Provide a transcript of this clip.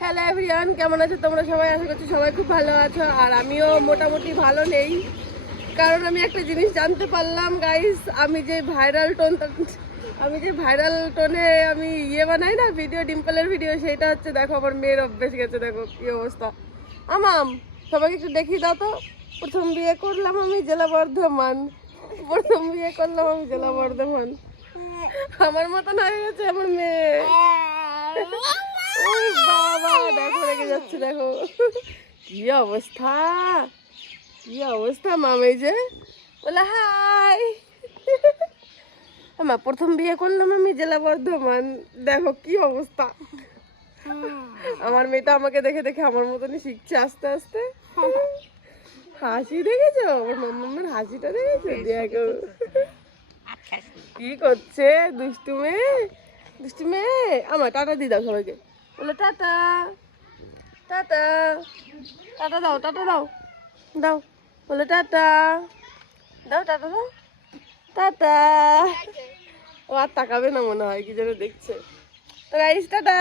Hello everyone কেমন আছো তোমরা সবাই? আশা করছি সবাই খুব ভালো আছো, আর আমিও মোটামুটি ভালো নেই। কারণ আমি একটা জিনিস জানতে পারলাম গাইস আমি যে ভাইরাল টোন আমি যে ভাইরাল টোনে আমি ইয়ে বানাই না ভিডিও ডিম্পলের ভিডিও সেটা হচ্ছে দেখো, আমার মেয়ের অভ্যেস গেছে, দেখো কি অবস্থা। আমাম সবাইকে একটু দেখিয়ে দাও তো। প্রথম বিয়ে করলাম আমি জেলা বর্ধমান প্রথম বিয়ে করলাম আমি জেলা বর্ধমান আমার মতন হয়ে গেছে আমার মেয়ে। ওই বাবা, দেখো রেখে যাচ্ছে, দেখো। কি অবস্থা? কি অবস্থা মামাই যে? বলে, হাই। মা প্রথম বিয়ে করলাম আমি জেলা বর্ধমান। দেখো, কি অবস্থা। আমার মেয়েটা আমাকে দেখে দেখে আমার মতনই শিখছে আস্তে আস্তে। হাসি দেখেছ? আমার মাম্মার হাসিটা দেখেছ? দেখো। কি করছে দুষ্টু মেয়ে দুষ্টু মেয়ে আমার টাটা দি দাও সবাইকে। বলো, টাটা টাটা টাটা দাও টাটা দাও দাও। বলো, টাটা, দাও টাটা দাও, টাটা। ও আর তাকাবে না মনে হয়, কি যেন দেখছে। তো গাইস টাটা।